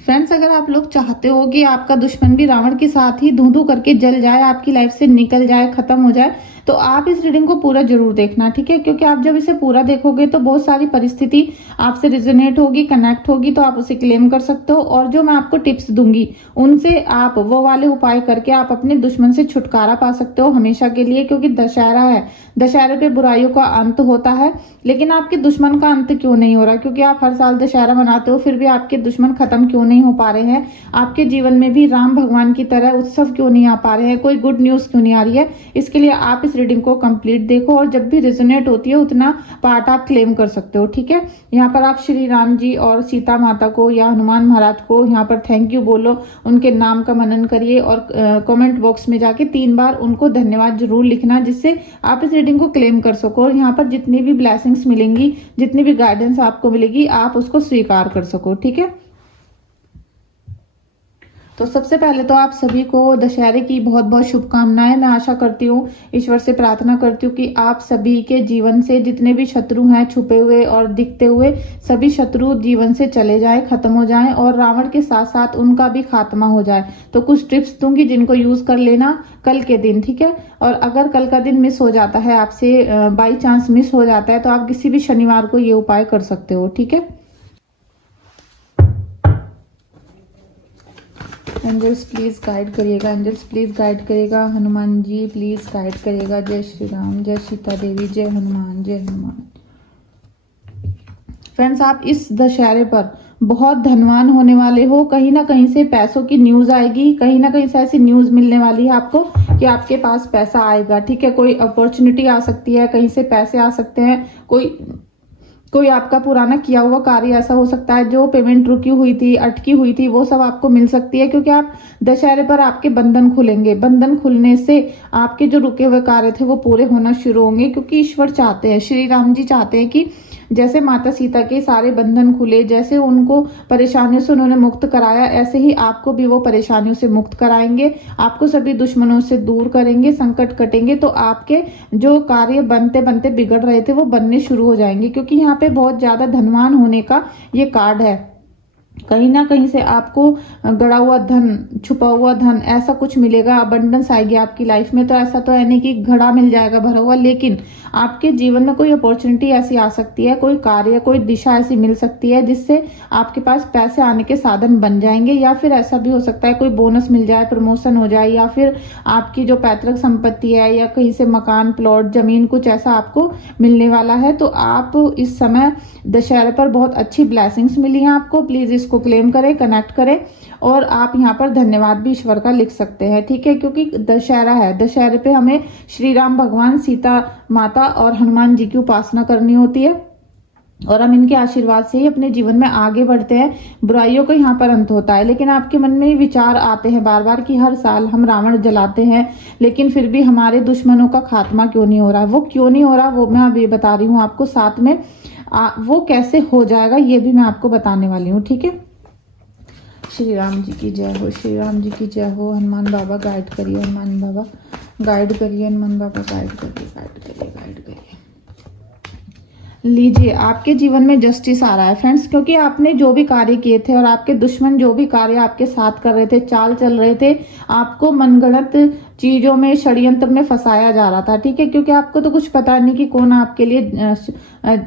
Friends, अगर आप लोग चाहते हो कि आपका दुश्मन भी रावण के साथ ही धू धू करके जल जाए, आपकी लाइफ से निकल जाए, खत्म हो जाए, तो आप इस रीडिंग को पूरा जरूर देखना, ठीक है। क्योंकि आप जब इसे पूरा देखोगे तो बहुत सारी परिस्थिति आपसे रिजोनेट होगी, कनेक्ट होगी, तो आप उसे क्लेम कर सकते हो। और जो मैं आपको टिप्स दूंगी उनसे आप वो वाले उपाय करके आप अपने दुश्मन से छुटकारा पा सकते हो हमेशा के लिए। क्योंकि दशहरा है, दशहरे पे बुराइयों का अंत होता है, लेकिन आपके दुश्मन का अंत क्यों नहीं हो रहा? क्योंकि आप हर साल दशहरा मनाते हो, फिर भी आपके दुश्मन खत्म क्यों नहीं हो पा रहे हैं? आपके जीवन में भी राम भगवान की तरह उत्सव क्यों नहीं आ पा रहे हैं? कोई गुड न्यूज क्यों नहीं आ रही है? इसके लिए आप इस रीडिंग को कंप्लीट देखो, और जब भी रिजोनेट होती है उतना पार्ट आप क्लेम कर सकते हो, ठीक है। यहाँ पर आप श्री राम जी और सीता माता को या हनुमान महाराज को यहाँ पर थैंक यू बोलो, उनके नाम का मनन करिए, और कमेंट बॉक्स में जाके 3 बार उनको धन्यवाद जरूर लिखना, जिससे आप इस रीडिंग को क्लेम कर सको। और यहाँ पर जितनी भी ब्लेसिंग्स मिलेंगी, जितनी भी गाइडेंस आपको मिलेगी, आप उसको स्वीकार कर सको, ठीक है। तो सबसे पहले तो आप सभी को दशहरे की बहुत बहुत शुभकामनाएं। मैं आशा करती हूँ, ईश्वर से प्रार्थना करती हूँ कि आप सभी के जीवन से जितने भी शत्रु हैं, छुपे हुए और दिखते हुए, सभी शत्रु जीवन से चले जाए, खत्म हो जाएं, और रावण के साथ साथ उनका भी खात्मा हो जाए। तो कुछ टिप्स दूंगी जिनको यूज कर लेना कल के दिन, ठीक है। और अगर कल का दिन मिस हो जाता है आपसे, बाई चांस मिस हो जाता है, तो आप किसी भी शनिवार को ये उपाय कर सकते हो, ठीक है। एंजल्स प्लीज गाइड करिएगा, एंजल्स प्लीज गाइड करिएगा, हनुमान जी प्लीज गाइड करिएगा। जय श्री राम, जय सीता देवी, जय हनुमान, जय हनुमान। फ्रेंड्स, आप इस दशहरे पर बहुत धनवान होने वाले हो। कहीं ना कहीं से पैसों की न्यूज आएगी, कहीं ना कहीं से ऐसी न्यूज मिलने वाली है आपको कि आपके पास पैसा आएगा, ठीक है। कोई अपॉर्चुनिटी आ सकती है, कहीं से पैसे आ सकते हैं, कोई कोई आपका पुराना किया हुआ कार्य ऐसा हो सकता है, जो पेमेंट रुकी हुई थी, अटकी हुई थी, वो सब आपको मिल सकती है। क्योंकि आप दशहरे पर आपके बंधन खुलेंगे, बंधन खुलने से आपके जो रुके हुए कार्य थे वो पूरे होना शुरू होंगे। क्योंकि ईश्वर चाहते हैं, श्री राम जी चाहते हैं कि जैसे माता सीता के सारे बंधन खुले, जैसे उनको परेशानियों से उन्होंने मुक्त कराया, ऐसे ही आपको भी वो परेशानियों से मुक्त कराएंगे, आपको सभी दुश्मनों से दूर करेंगे, संकट कटेंगे। तो आपके जो कार्य बनते बनते बिगड़ रहे थे वो बनने शुरू हो जाएंगे। क्योंकि यहाँ पे बहुत ज्यादा धनवान होने का ये कार्ड है। कहीं ना कहीं से आपको गड़ा हुआ धन, छुपा हुआ धन, ऐसा कुछ मिलेगा, अबंडेंस आएगी आपकी लाइफ में। तो ऐसा तो है नहीं कि घड़ा मिल जाएगा भरा हुआ, लेकिन आपके जीवन में कोई अपॉर्चुनिटी ऐसी आ सकती है, कोई कार्य, कोई दिशा ऐसी मिल सकती है जिससे आपके पास पैसे आने के साधन बन जाएंगे। या फिर ऐसा भी हो सकता है कोई बोनस मिल जाए, प्रमोशन हो जाए, या फिर आपकी जो पैतृक संपत्ति है या कहीं से मकान, प्लॉट, जमीन, कुछ ऐसा आपको मिलने वाला है। तो आप इस समय दशहरे पर बहुत अच्छी ब्लेसिंग्स मिली हैं आपको। प्लीज इसको क्लेम करें, कनेक्ट करें, और आप यहाँ पर धन्यवाद भी ईश्वर का लिख सकते हैं, ठीक है। क्योंकि दशहरा है, दशहरे पे हमें श्री राम भगवान, सीता माता और हनुमान जी की उपासना करनी होती है, और हम इनके आशीर्वाद से ही अपने जीवन में आगे बढ़ते हैं। बुराइयों का यहाँ पर अंत होता है। लेकिन आपके मन में विचार आते हैं बार बार कि हर साल हम रावण जलाते हैं, लेकिन फिर भी हमारे दुश्मनों का खात्मा क्यों नहीं हो रहा? वो क्यों नहीं हो रहा, वो मैं अभी बता रही हूँ आपको। साथ में वो कैसे हो जाएगा ये भी मैं आपको बताने वाली हूँ, ठीक है। श्री राम जी की जय हो, श्री राम जी की जय हो। हनुमान बाबा गाइड करिए, हनुमान बाबा गाइड करिए, हनुमान बाबा गाइड करिए, गाइड करिए, गाइड करिए। लीजिए, आपके जीवन में जस्टिस आ रहा है फ्रेंड्स। क्योंकि आपने जो भी कार्य किए थे और आपके दुश्मन जो भी कार्य आपके साथ कर रहे थे, चाल चल रहे थे, आपको मनगढ़ंत चीजों में, षड्यंत्र में फंसाया जा रहा था, ठीक है। क्योंकि आपको तो कुछ पता नहीं कि कौन आपके लिए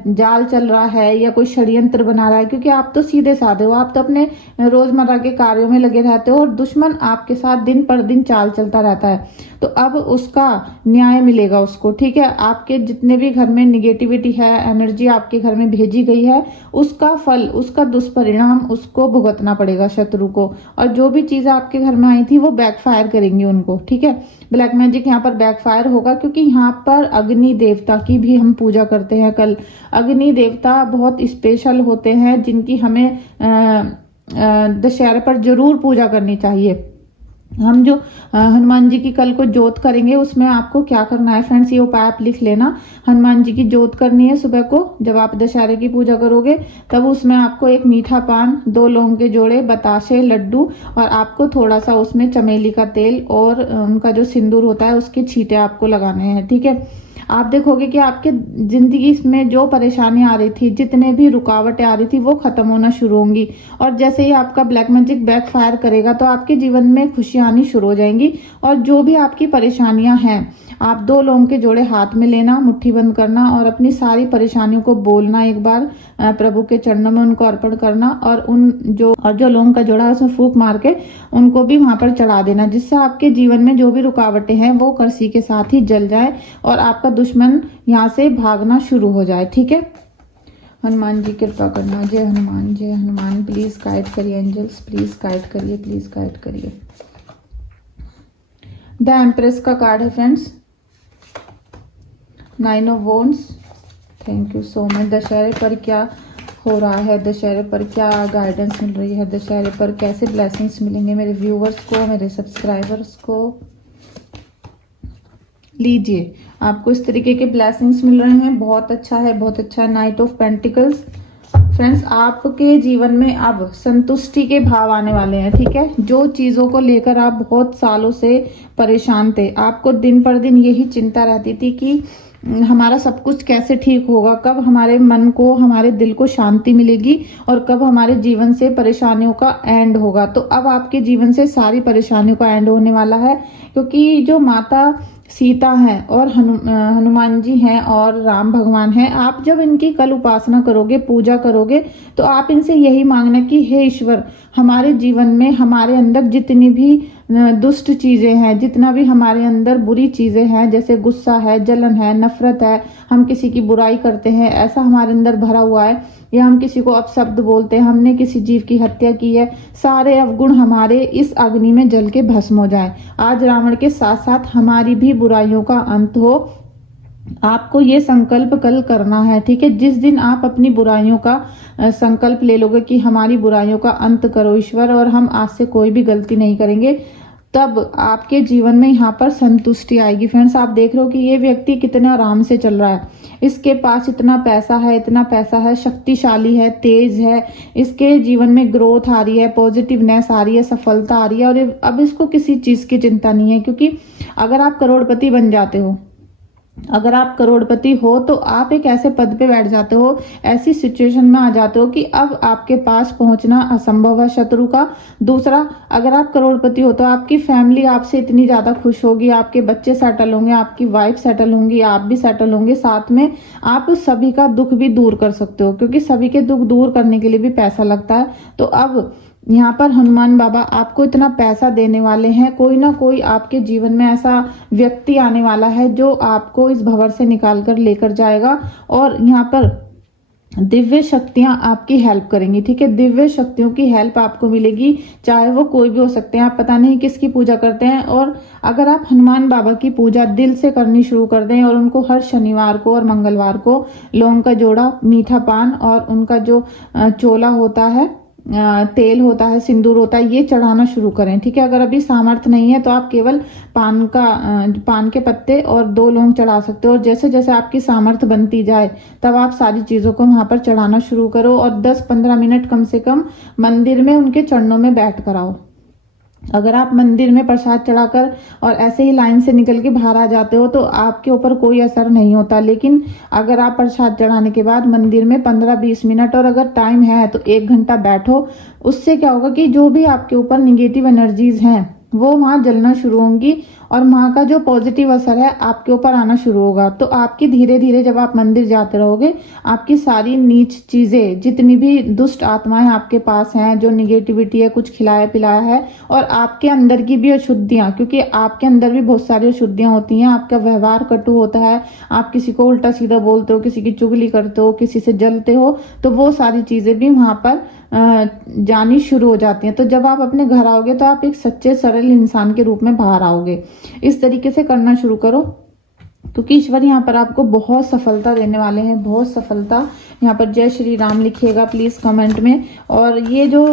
जाल चल रहा है या कोई षड्यंत्र बना रहा है। क्योंकि आप तो सीधे साधे हो, आप तो अपने रोजमर्रा के कार्यों में लगे रहते हो, और दुश्मन आपके साथ दिन पर दिन चाल चलता रहता है। तो अब उसका न्याय मिलेगा उसको, ठीक है। आपके जितने भी घर में निगेटिविटी है, एनर्जी आपके घर में भेजी गई है, उसका फल, उसका दुष्परिणाम उसको भुगतना पड़ेगा, शत्रु को। और जो भी चीजें आपके घर में आई थी वो बैकफायर करेंगी उनको, ठीक है। ब्लैक मैजिक यहाँ पर बैकफायर होगा। क्योंकि यहाँ पर अग्नि देवता की भी हम पूजा करते हैं कल। अग्नि देवता बहुत स्पेशल होते हैं, जिनकी हमें दशहरे पर जरूर पूजा करनी चाहिए। हम जो हनुमान जी की कल को जोत करेंगे, उसमें आपको क्या करना है फ्रेंड्स, ये उपाय आप लिख लेना। हनुमान जी की जोत करनी है सुबह को, जब आप दशहरे की पूजा करोगे, तब उसमें आपको एक मीठा पान, 2 लौंग के जोड़े, बताशे, लड्डू, और आपको थोड़ा सा उसमें चमेली का तेल और उनका जो सिंदूर होता है उसके छींटे आपको लगाने हैं, ठीक है। आप देखोगे कि आपके जिंदगी में जो परेशानी आ रही थी, जितने भी रुकावटें आ रही थी, वो खत्म होना शुरू होंगी। और जैसे ही आपका ब्लैक मैजिक बैकफायर करेगा तो आपके जीवन में खुशियां आनी शुरू हो जाएंगी। और जो भी आपकी परेशानियां हैं, आप 2 लोगों के जोड़े हाथ में लेना, मुट्ठी बंद करना और अपनी सारी परेशानियों को बोलना, एक बार प्रभु के चरणों में उनको अर्पण करना और जो लोगों का जोड़ा है उसमें फूंक मार के उनको भी वहां पर चढ़ा देना, जिससे आपके जीवन में जो भी रुकावटें हैं वो करसी के साथ ही जल जाए और आपका दुश्मन यहाँ से भागना शुरू हो जाए। ठीक है। हनुमान जी कृपा करना। जय हनुमान, जय हनुमान। प्लीज गाइड करिए एंजल्स, प्लीज गाइड करिए, प्लीज गाइड करिए। द एम्प्रेस का कार्ड है friends, 9 of wands. Thank you so much. दशहरे पर क्या हो रहा है, दशहरे पर क्या गाइडेंस मिल रही है, दशहरे पर कैसे ब्लेसिंग्स मिलेंगे मेरे व्यूवर्स को, मेरे सब्सक्राइबर्स को। लीजिए, आपको इस तरीके के ब्लेसिंग्स मिल रहे हैं। बहुत अच्छा है, बहुत अच्छा है। Night of pentacles. फ्रेंड्स, आपके जीवन में अब संतुष्टि के भाव आने वाले हैं। ठीक है। जो चीजों को लेकर आप बहुत सालों से परेशान थे, आपको दिन पर दिन यही चिंता रहती थी कि हमारा सब कुछ कैसे ठीक होगा, कब हमारे मन को, हमारे दिल को शांति मिलेगी और कब हमारे जीवन से परेशानियों का एंड होगा। तो अब आपके जीवन से सारी परेशानियों का एंड होने वाला है, क्योंकि जो माता सीता हैं और हनुमान जी हैं और राम भगवान हैं, आप जब इनकी कल उपासना करोगे, पूजा करोगे, तो आप इनसे यही मांगना कि हे ईश्वर, हमारे जीवन में, हमारे अंदर जितनी भी दुष्ट चीजें हैं, जितना भी हमारे अंदर बुरी चीजें हैं, जैसे गुस्सा है, जलन है, नफरत है, हम किसी की बुराई करते हैं, ऐसा हमारे अंदर भरा हुआ है, या हम किसी को अपशब्द बोलते हैं, हमने किसी जीव की हत्या की है, सारे अवगुण हमारे इस अग्नि में जल के भस्म हो जाए। आज रावण के साथ साथ हमारी भी बुराइयों का अंत हो। आपको ये संकल्प कल करना है। ठीक है। जिस दिन आप अपनी बुराइयों का संकल्प ले लोगे कि हमारी बुराइयों का अंत करो ईश्वर और हम आज से कोई भी गलती नहीं करेंगे, तब आपके जीवन में यहाँ पर संतुष्टि आएगी। फ्रेंड्स, आप देख रहे हो कि ये व्यक्ति कितने आराम से चल रहा है, इसके पास इतना पैसा है, इतना पैसा है, शक्तिशाली है, तेज है, इसके जीवन में ग्रोथ आ रही है, पॉजिटिवनेस आ रही है, सफलता आ रही है और अब इसको किसी चीज की चिंता नहीं है। क्योंकि अगर आप करोड़पति बन जाते हो, अगर आप करोड़पति हो, तो आप एक ऐसे पद पे बैठ जाते हो, ऐसी सिचुएशन में आ जाते हो कि अब आपके पास पहुंचना असंभव है शत्रु का। दूसरा, अगर आप करोड़पति हो तो आपकी फैमिली आपसे इतनी ज्यादा खुश होगी, आपके बच्चे सेटल होंगे, आपकी वाइफ सेटल होंगी, आप भी सेटल होंगे, साथ में आप सभी का दुख भी दूर कर सकते हो, क्योंकि सभी के दुख दूर करने के लिए भी पैसा लगता है। तो अब यहाँ पर हनुमान बाबा आपको इतना पैसा देने वाले हैं, कोई ना कोई आपके जीवन में ऐसा व्यक्ति आने वाला है जो आपको इस भंवर से निकाल कर लेकर जाएगा और यहाँ पर दिव्य शक्तियां आपकी हेल्प करेंगी। ठीक है। दिव्य शक्तियों की हेल्प आपको मिलेगी, चाहे वो कोई भी हो सकते हैं। आप पता नहीं किसकी पूजा करते हैं, और अगर आप हनुमान बाबा की पूजा दिल से करनी शुरू कर दें और उनको हर शनिवार को और मंगलवार को लौंग का जोड़ा, मीठा पान और उनका जो चोला होता है, तेल होता है, सिंदूर होता है, ये चढ़ाना शुरू करें। ठीक है। अगर अभी सामर्थ्य नहीं है तो आप केवल पान के पत्ते और 2 लौंग चढ़ा सकते हो, और जैसे जैसे आपकी सामर्थ्य बनती जाए तब आप सारी चीजों को वहां पर चढ़ाना शुरू करो और 10-15 मिनट कम से कम मंदिर में उनके चरणों में बैठ कर आओ। अगर आप मंदिर में प्रसाद चढ़ाकर और ऐसे ही लाइन से निकल के बाहर आ जाते हो तो आपके ऊपर कोई असर नहीं होता, लेकिन अगर आप प्रसाद चढ़ाने के बाद मंदिर में 15-20 मिनट और अगर टाइम है तो 1 घंटा बैठो, उससे क्या होगा कि जो भी आपके ऊपर निगेटिव एनर्जीज हैं वो वहां जलना शुरू होंगी और वहां का जो पॉजिटिव असर है आपके ऊपर आना शुरू होगा। तो आपकी धीरे धीरे जब आप मंदिर जाते रहोगे, आपकी सारी नीच चीजें, जितनी भी दुष्ट आत्माएं आपके पास हैं, जो निगेटिविटी है, कुछ खिलाया पिलाया है, और आपके अंदर की भी अशुद्धियां, क्योंकि आपके अंदर भी बहुत सारी अशुद्धियां होती हैं, आपका व्यवहार कटु होता है, आप किसी को उल्टा सीधा बोलते हो, किसी की चुगली करते हो, किसी से जलते हो, तो वो सारी चीजें भी वहां पर जानी शुरू हो जाती हैं। तो जब आप अपने घर आओगे तो आप एक सच्चे सरल इंसान के रूप में बाहर आओगे। इस तरीके से करना शुरू करो, क्योंकि ईश्वर यहाँ पर आपको बहुत सफलता देने वाले हैं, बहुत सफलता। यहाँ पर जय श्री राम लिखिएगा प्लीज कमेंट में। और ये जो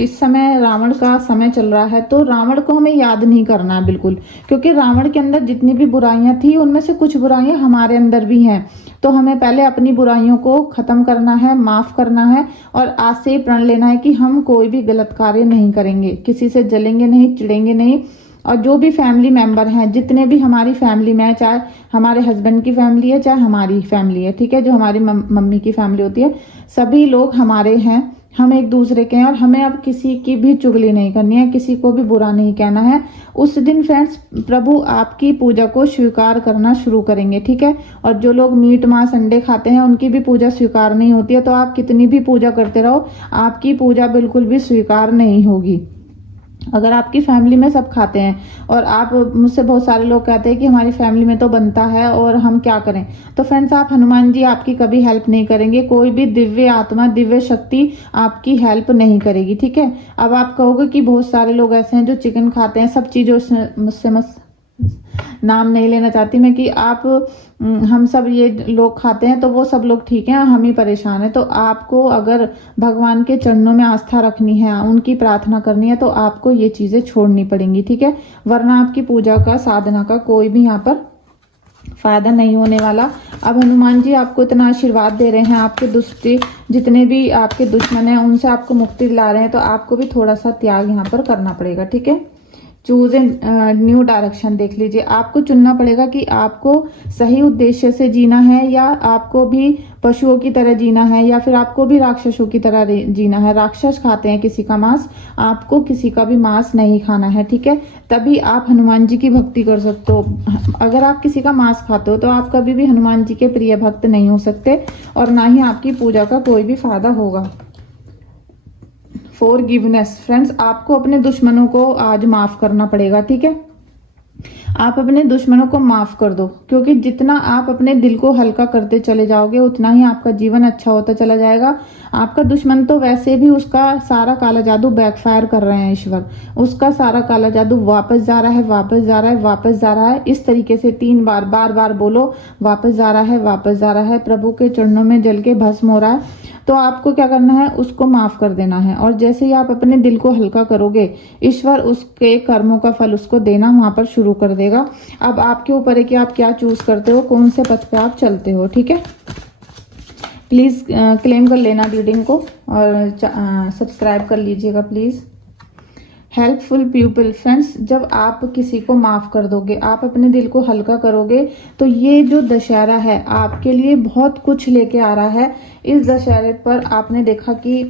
इस समय रावण का समय चल रहा है, तो रावण को हमें याद नहीं करना है बिल्कुल, क्योंकि रावण के अंदर जितनी भी बुराइयां थी उनमें से कुछ बुराइयां हमारे अंदर भी हैं। तो हमें पहले अपनी बुराइयों को खत्म करना है, माफ करना है, और आज से ही प्रण लेना है कि हम कोई भी गलत कार्य नहीं करेंगे, किसी से जलेंगे नहीं, चिढ़ेंगे नहीं, और जो भी फैमिली मेंबर हैं, जितने भी हमारी फैमिली में है, चाहे हमारे हस्बैंड की फैमिली है, चाहे हमारी फैमिली है, ठीक है, जो हमारी मम्मी की फैमिली होती है, सभी लोग हमारे हैं, हम एक दूसरे के हैं। और हमें अब किसी की भी चुगली नहीं करनी है, किसी को भी बुरा नहीं कहना है। उस दिन फ्रेंड्स प्रभु आपकी पूजा को स्वीकार करना शुरू करेंगे, ठीक है। और जो लोग मीट मांस अंडे खाते हैं उनकी भी पूजा स्वीकार नहीं होती है, तो आप कितनी भी पूजा करते रहो, आपकी पूजा बिल्कुल भी स्वीकार नहीं होगी। अगर आपकी फैमिली में सब खाते हैं, और आप मुझसे बहुत सारे लोग कहते हैं कि हमारी फैमिली में तो बनता है और हम क्या करें, तो फ्रेंड्स आप हनुमान जी आपकी कभी हेल्प नहीं करेंगे, कोई भी दिव्य आत्मा दिव्य शक्ति आपकी हेल्प नहीं करेगी, ठीक है। अब आप कहोगे कि बहुत सारे लोग ऐसे हैं जो चिकन खाते हैं, सब चीज़ों से मुझसे नाम नहीं लेना चाहती मैं कि आप हम सब ये लोग खाते हैं, तो वो सब लोग ठीक हैं, हम ही परेशान हैं। तो आपको अगर भगवान के चरणों में आस्था रखनी है, उनकी प्रार्थना करनी है, तो आपको ये चीज़ें छोड़नी पड़ेंगी, ठीक है। वरना आपकी पूजा का साधना का कोई भी यहाँ पर फायदा नहीं होने वाला। अब हनुमान जी आपको इतना आशीर्वाद दे रहे हैं, आपके दुष्ट जितने भी आपके दुश्मन हैं उनसे आपको मुक्ति दिला रहे हैं, तो आपको भी थोड़ा सा त्याग यहाँ पर करना पड़ेगा, ठीक है। चूज ए न्यू डायरेक्शन देख लीजिए, आपको चुनना पड़ेगा कि आपको सही उद्देश्य से जीना है, या आपको भी पशुओं की तरह जीना है, या फिर आपको भी राक्षसों की तरह जीना है। राक्षस खाते हैं किसी का मांस, आपको किसी का भी मांस नहीं खाना है, ठीक है। तभी आप हनुमान जी की भक्ति कर सकते हो। अगर आप किसी का मांस खाते हो तो आप कभी भी हनुमान जी के प्रिय भक्त नहीं हो सकते, और ना ही आपकी पूजा का कोई भी फायदा होगा। फॉरगिवनेस फ्रेंड्स, आपको अपने दुश्मनों को आज माफ करना पड़ेगा, ठीक है। आप अपने दुश्मनों को माफ कर दो, क्योंकि जितना आप अपने दिल को हल्का करते चले जाओगे उतना ही आपका जीवन अच्छा होता चला जाएगा। आपका दुश्मन तो वैसे भी उसका सारा काला जादू बैकफायर कर रहे हैं ईश्वर, उसका सारा काला जादू वापस जा रहा है, वापस जा रहा है, वापस जा रहा है। इस तरीके से 3 बार बार बार बोलो, वापस जा रहा है, वापस जा रहा है, प्रभु के चरणों में जल के भस्म हो रहा है। तो आपको क्या करना है, उसको माफ कर देना है। और जैसे ही आप अपने दिल को हल्का करोगे, ईश्वर उसके कर्मों का फल उसको देना वहां पर शुरू कर देगा। अब आपके ऊपर है कि आप क्या चूज करते हो, कौन से पथ पे आप चलते हो, ठीक है। प्लीज क्लेम कर लेना रीडिंग को, और सब्सक्राइब कर लीजिएगा प्लीज। हेल्पफुल पीपल फ्रेंड्स, जब आप किसी को माफ कर दोगे, आप अपने दिल को हल्का करोगे, तो ये जो दशहरा है आपके लिए बहुत कुछ लेके आ रहा है। इस दशहरे पर आपने देखा कि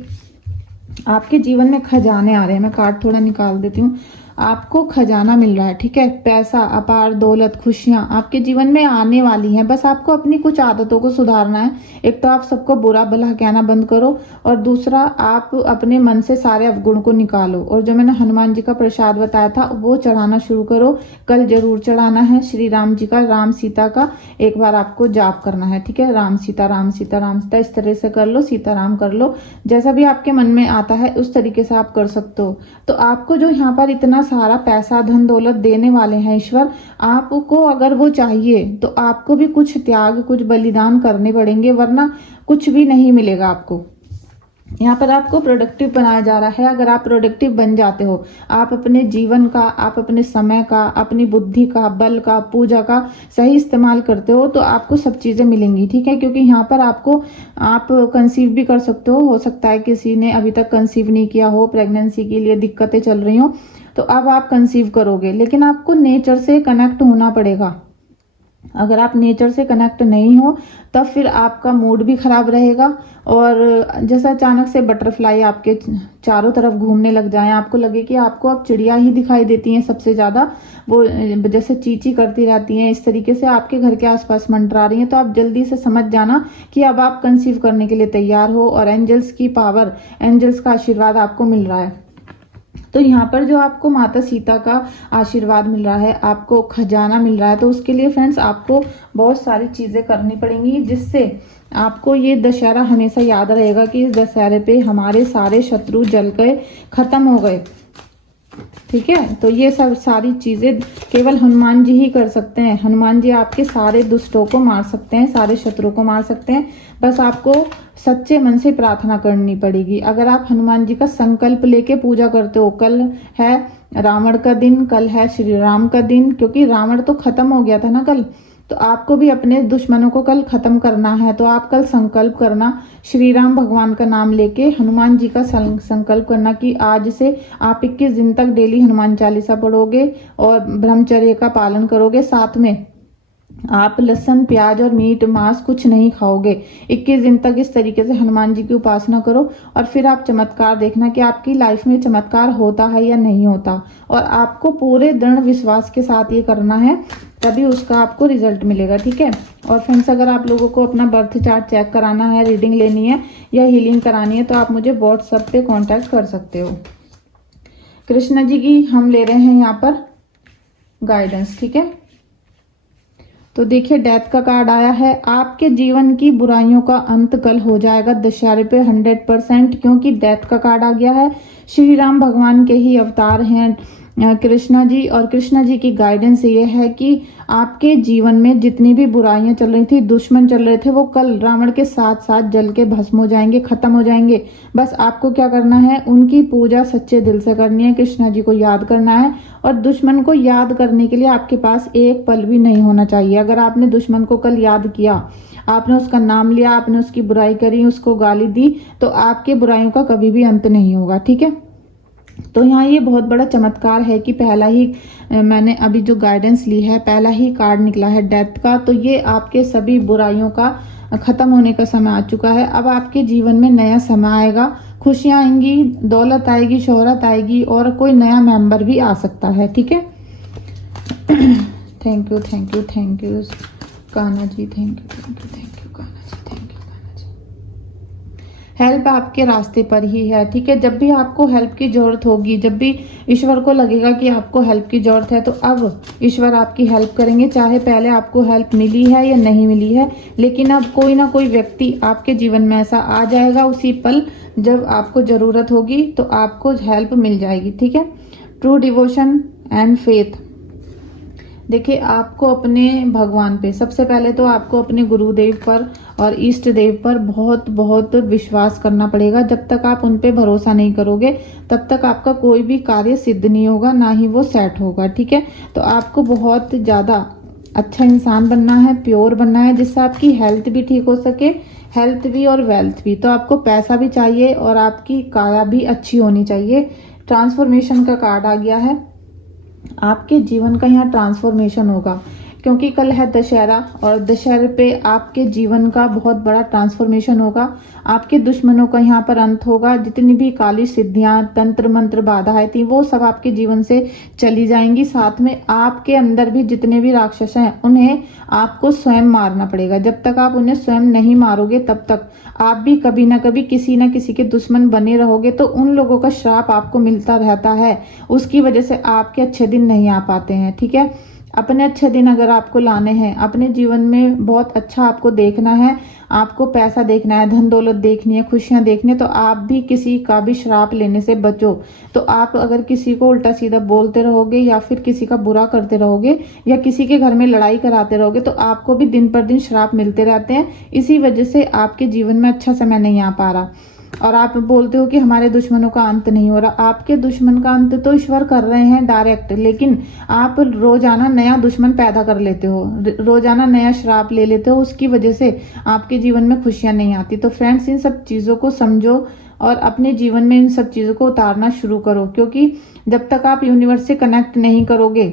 आपके जीवन में खजाने आ रहे हैं। मैं कार्ड थोड़ा निकाल देती हूँ। आपको खजाना मिल रहा है, ठीक है। पैसा, अपार दौलत, खुशियां आपके जीवन में आने वाली हैं। बस आपको अपनी कुछ आदतों को सुधारना है। एक तो आप सबको बुरा भला कहना बंद करो, और दूसरा आप अपने मन से सारे अवगुण को निकालो, और जो मैंने हनुमान जी का प्रसाद बताया था वो चढ़ाना शुरू करो। कल जरूर चढ़ाना है श्री राम जी का, राम सीता का एक बार आपको जाप करना है, ठीक है। राम सीता राम सीता राम सीता, इस तरह से कर लो, सीताराम कर लो, जैसा भी आपके मन में आता है उस तरीके से आप कर सकते हो। तो आपको जो यहाँ पर इतना सारा पैसा धन दौलत देने वाले हैं ईश्वर, आपको अगर वो चाहिए तो आपको भी कुछ त्याग, कुछ बलिदान करने पड़ेंगे, वरना कुछ भी नहीं मिलेगा आपको। यहाँ पर आपको प्रोडक्टिव बनाया जा रहा है। अगर आप प्रोडक्टिव बन जाते हो, आप अपने जीवन का, आप अपने समय का, अपनी बुद्धि का, बल का, पूजा का सही इस्तेमाल करते हो, तो आपको सब चीजें मिलेंगी, ठीक है। क्योंकि यहाँ पर आपको, आप कंसीव भी कर सकते हो सकता है किसी ने अभी तक कंसीव नहीं किया हो, प्रेगनेंसी के लिए दिक्कतें चल रही हो, तो अब आप कंसीव करोगे। लेकिन आपको नेचर से कनेक्ट होना पड़ेगा। अगर आप नेचर से कनेक्ट नहीं हो तब फिर आपका मूड भी खराब रहेगा, और जैसा अचानक से बटरफ्लाई आपके चारों तरफ घूमने लग जाएं, आपको लगे कि आपको अब चिड़िया ही दिखाई देती हैं सबसे ज्यादा, वो जैसे चींची करती रहती हैं, इस तरीके से आपके घर के आसपास मंडरा रही हैं, तो आप जल्दी से समझ जाना कि अब आप कंसीव करने के लिए तैयार हो, और एंजल्स की पावर, एंजल्स का आशीर्वाद आपको मिल रहा है। तो यहाँ पर जो आपको माता सीता का आशीर्वाद मिल रहा है, आपको खजाना मिल रहा है, तो उसके लिए फ्रेंड्स आपको बहुत सारी चीजें करनी पड़ेंगी, जिससे आपको ये दशहरा हमेशा याद रहेगा कि इस दशहरे पे हमारे सारे शत्रु जल गए, खत्म हो गए, ठीक है। तो ये सब सारी चीजें केवल हनुमान जी ही कर सकते हैं। हनुमान जी आपके सारे दुष्टों को मार सकते हैं, सारे शत्रुओं को मार सकते हैं। बस आपको सच्चे मन से प्रार्थना करनी पड़ेगी। अगर आप हनुमान जी का संकल्प लेके पूजा करते हो, कल है रावण का दिन, कल है श्री राम का दिन, क्योंकि रावण तो खत्म हो गया था ना कल, तो आपको भी अपने दुश्मनों को कल खत्म करना है। तो आप कल संकल्प करना, श्री राम भगवान का नाम लेके हनुमान जी का संकल्प करना कि आज से आप 21 दिन तक डेली हनुमान चालीसा पढ़ोगे और ब्रह्मचर्य का पालन करोगे। साथ में आप लहसुन, प्याज और मीट, मांस कुछ नहीं खाओगे। 21 दिन तक इस तरीके से हनुमान जी की उपासना करो और फिर आप चमत्कार देखना कि आपकी लाइफ में चमत्कार होता है या नहीं होता। और आपको पूरे दृढ़ विश्वास के साथ ये करना है, तभी उसका आपको रिजल्ट मिलेगा, ठीक है। और फ्रेंड्स, अगर आप लोगों को अपना बर्थ चार्ट चेक कराना है, रीडिंग लेनी है या हीलिंग करानी है, तो आप मुझे व्हाट्सएप पे कांटेक्ट कर सकते हो। कृष्णा जी की हम ले रहे हैं यहाँ पर गाइडेंस, ठीक है। तो देखिए, डेथ का कार्ड आया है। आपके जीवन की बुराइयों का अंत कल हो जाएगा दशहरे पे 100%, क्योंकि डेथ का कार्ड आ गया है। श्री राम भगवान के ही अवतार हैं कृष्णा जी, और कृष्णा जी की गाइडेंस ये है कि आपके जीवन में जितनी भी बुराइयां चल रही थी, दुश्मन चल रहे थे, वो कल रावण के साथ साथ जल के भस्म हो जाएंगे, खत्म हो जाएंगे। बस आपको क्या करना है, उनकी पूजा सच्चे दिल से करनी है, कृष्णा जी को याद करना है। और दुश्मन को याद करने के लिए आपके पास एक पल भी नहीं होना चाहिए। अगर आपने दुश्मन को कल याद किया, आपने उसका नाम लिया, आपने उसकी बुराई करी, उसको गाली दी, तो आपके बुराइयों का कभी भी अंत नहीं होगा, ठीक है। तो यहाँ ये बहुत बड़ा चमत्कार है कि पहला ही मैंने अभी जो गाइडेंस ली है, पहला ही कार्ड निकला है डेथ का। तो ये आपके सभी बुराइयों का खत्म होने का समय आ चुका है। अब आपके जीवन में नया समय आएगा, खुशियां आएंगी, दौलत आएगी, शोहरत आएगी और कोई नया मेंबर भी आ सकता है, ठीक है। Thank you, thank you, thank you Kanha ji, thank you, thank you, thank you Kanha ji, thank you Kanha ji. Help आपके रास्ते पर ही है, ठीक है। जब भी आपको हेल्प की जरूरत होगी, जब भी ईश्वर को लगेगा कि आपको हेल्प की जरूरत है, तो अब ईश्वर आपकी हेल्प करेंगे। चाहे पहले आपको हेल्प मिली है या नहीं मिली है, लेकिन अब कोई ना कोई व्यक्ति आपके जीवन में ऐसा आ जाएगा उसी पल जब आपको जरूरत होगी, तो आपको हेल्प मिल जाएगी, ठीक है। True devotion and faith. देखिए, आपको अपने भगवान पे, सबसे पहले तो आपको अपने गुरुदेव पर और इष्ट देव पर बहुत बहुत विश्वास करना पड़ेगा। जब तक आप उन पे भरोसा नहीं करोगे, तब तक आपका कोई भी कार्य सिद्ध नहीं होगा, ना ही वो सेट होगा, ठीक है। तो आपको बहुत ज़्यादा अच्छा इंसान बनना है, प्योर बनना है, जिससे आपकी हेल्थ भी ठीक हो सके, हेल्थ भी और वेल्थ भी। तो आपको पैसा भी चाहिए और आपकी काया भी अच्छी होनी चाहिए। ट्रांसफॉर्मेशन का कार्ड आ गया है। आपके जीवन का यहाँ ट्रांसफॉर्मेशन होगा, क्योंकि कल है दशहरा और दशहरे पे आपके जीवन का बहुत बड़ा ट्रांसफॉर्मेशन होगा। आपके दुश्मनों का यहाँ पर अंत होगा। जितनी भी काली सिद्धियां, तंत्र मंत्र, बाधाएं थी, वो सब आपके जीवन से चली जाएंगी। साथ में आपके अंदर भी जितने भी राक्षस हैं, उन्हें आपको स्वयं मारना पड़ेगा। जब तक आप उन्हें स्वयं नहीं मारोगे, तब तक आप भी कभी ना कभी किसी ना किसी के दुश्मन बने रहोगे। तो उन लोगों का श्राप आपको मिलता रहता है, उसकी वजह से आपके अच्छे दिन नहीं आ पाते हैं, ठीक है। अपने अच्छे दिन अगर आपको लाने हैं, अपने जीवन में बहुत अच्छा आपको देखना है, आपको पैसा देखना है, धन दौलत देखनी है, खुशियां देखनी है, तो आप भी किसी का भी श्राप लेने से बचो। तो आप अगर किसी को उल्टा सीधा बोलते रहोगे या फिर किसी का बुरा करते रहोगे या किसी के घर में लड़ाई कराते रहोगे, तो आपको भी दिन पर दिन श्राप मिलते रहते हैं। इसी वजह से आपके जीवन में अच्छा समय नहीं आ पा रहा। और आप बोलते हो कि हमारे दुश्मनों का अंत नहीं हो रहा। आपके दुश्मन का अंत तो ईश्वर कर रहे हैं डायरेक्ट, लेकिन आप रोजाना नया दुश्मन पैदा कर लेते हो, रोजाना नया श्राप ले लेते हो, उसकी वजह से आपके जीवन में खुशियां नहीं आती। तो फ्रेंड्स, इन सब चीजों को समझो और अपने जीवन में इन सब चीजों को उतारना शुरू करो, क्योंकि जब तक आप यूनिवर्स से कनेक्ट नहीं करोगे,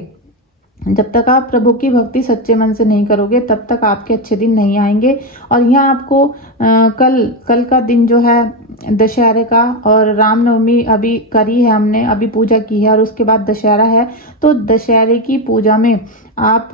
जब तक आप प्रभु की भक्ति सच्चे मन से नहीं करोगे, तब तक आपके अच्छे दिन नहीं आएंगे। और यहाँ आपको कल का दिन जो है दशहरे का, और रामनवमी अभी करी है हमने, अभी पूजा की है, और उसके बाद दशहरा है। तो दशहरे की पूजा में आप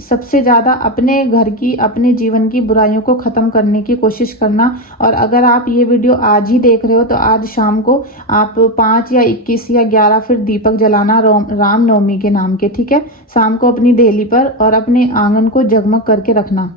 सबसे ज्यादा अपने घर की, अपने जीवन की बुराइयों को खत्म करने की कोशिश करना। और अगर आप ये वीडियो आज ही देख रहे हो, तो आज शाम को आप 5 या 21 या 11 फिर दीपक जलाना रामनवमी के नाम के, ठीक है। शाम को अपनी देहली पर और अपने आंगन को जगमग करके रखना।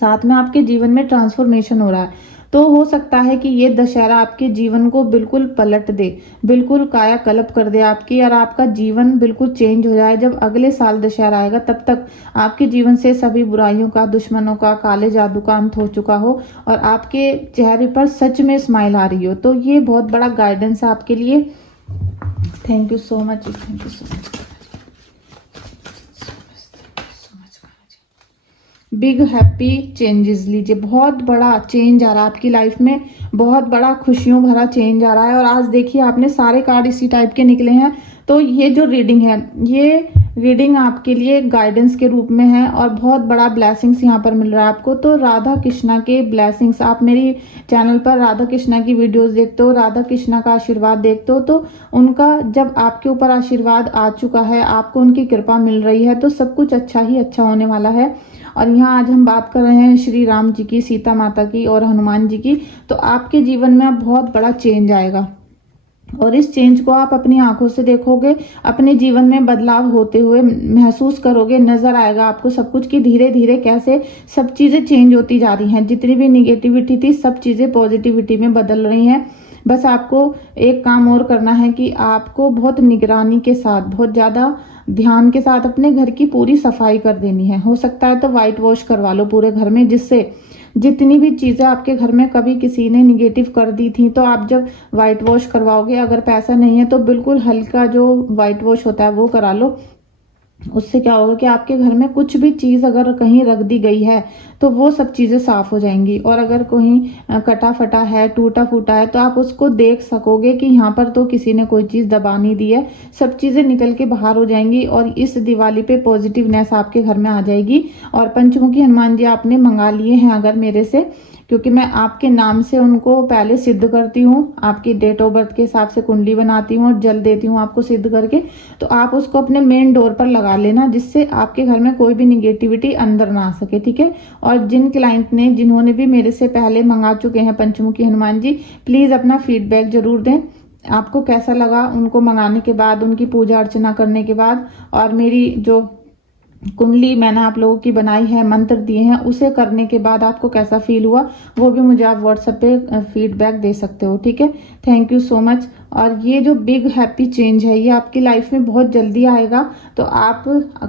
साथ में आपके जीवन में ट्रांसफॉर्मेशन हो रहा है, तो हो सकता है कि ये दशहरा आपके जीवन को बिल्कुल पलट दे, बिल्कुल कायाकल्प कर दे आपकी, और आपका जीवन बिल्कुल चेंज हो जाए। जब अगले साल दशहरा आएगा, तब तक आपके जीवन से सभी बुराइयों का, दुश्मनों का, काले जादू का अंत हो चुका हो और आपके चेहरे पर सच में स्माइल आ रही हो। तो ये बहुत बड़ा गाइडेंस है आपके लिए। Thank you so much, thank you so much. Big happy changes लीजिए। बहुत बड़ा चेंज आ रहा है आपकी लाइफ में, बहुत बड़ा खुशियों भरा चेंज आ रहा है। और आज देखिए आपने सारे कार्ड इसी टाइप के निकले हैं। तो ये जो रीडिंग है, ये रीडिंग आपके लिए गाइडेंस के रूप में है और बहुत बड़ा ब्लेसिंग्स यहाँ पर मिल रहा है आपको। तो राधा कृष्णा के ब्लेसिंग्स, आप मेरी चैनल पर राधा कृष्णा की वीडियोस देखते हो, राधा कृष्णा का आशीर्वाद देखते हो, तो उनका जब आपके ऊपर आशीर्वाद आ चुका है, आपको उनकी कृपा मिल रही है, तो सब कुछ अच्छा ही अच्छा होने वाला है। और यहाँ आज हम बात कर रहे हैं श्री राम जी की, सीता माता की और हनुमान जी की। तो आपके जीवन में अब बहुत बड़ा चेंज आएगा और इस चेंज को आप अपनी आंखों से देखोगे, अपने जीवन में बदलाव होते हुए महसूस करोगे, नजर आएगा आपको सब कुछ कि धीरे धीरे कैसे सब चीजें चेंज होती जा रही हैं। जितनी भी निगेटिविटी थी सब चीजें पॉजिटिविटी में बदल रही हैं। बस आपको एक काम और करना है कि आपको बहुत निगरानी के साथ, बहुत ज्यादा ध्यान के साथ अपने घर की पूरी सफाई कर देनी है। हो सकता है तो व्हाइट वॉश करवा लो पूरे घर में, जिससे जितनी भी चीजें आपके घर में कभी किसी ने निगेटिव कर दी थी, तो आप जब व्हाइट वॉश करवाओगे, अगर पैसा नहीं है तो बिल्कुल हल्का जो व्हाइट वॉश होता है वो करा लो। उससे क्या होगा कि आपके घर में कुछ भी चीज अगर कहीं रख दी गई है तो वो सब चीजें साफ हो जाएंगी। और अगर कहीं कटा फटा है, टूटा फूटा है, तो आप उसको देख सकोगे कि यहाँ पर तो किसी ने कोई चीज दबा नहीं दी है, सब चीजें निकल के बाहर हो जाएंगी और इस दिवाली पे पॉजिटिवनेस आपके घर में आ जाएगी। और पंचमुखी हनुमान जी आपने मंगा लिए हैं अगर मेरे से, क्योंकि मैं आपके नाम से उनको पहले सिद्ध करती हूँ, आपकी डेट ऑफ बर्थ के हिसाब से कुंडली बनाती हूँ और जल देती हूँ आपको सिद्ध करके। तो आप उसको अपने मेन डोर पर लगा लेना, जिससे आपके घर में कोई भी निगेटिविटी अंदर ना आ सके, ठीक है। और जिन क्लाइंट ने, जिन्होंने भी मेरे से पहले मंगा चुके हैं पंचमुखी हनुमान जी, प्लीज अपना फीडबैक जरूर दें, आपको कैसा लगा उनको मंगाने के बाद, उनकी पूजा अर्चना करने के बाद, और मेरी जो कुंडली मैंने आप लोगों की बनाई है, मंत्र दिए हैं, उसे करने के बाद आपको कैसा फील हुआ, वो भी मुझे आप व्हाट्सएप पे फीडबैक दे सकते हो, ठीक है। Thank you so much. और ये जो बिग हैप्पी चेंज है ये आपकी लाइफ में बहुत जल्दी आएगा। तो आप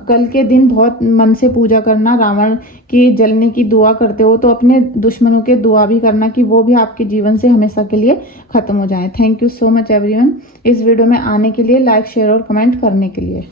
कल के दिन बहुत मन से पूजा करना, रावण की जलने की दुआ करते हो तो अपने दुश्मनों के दुआ भी करना कि वो भी आपके जीवन से हमेशा के लिए खत्म हो जाए। Thank you so much everyone, इस वीडियो में आने के लिए, लाइक शेयर और कमेंट करने के लिए।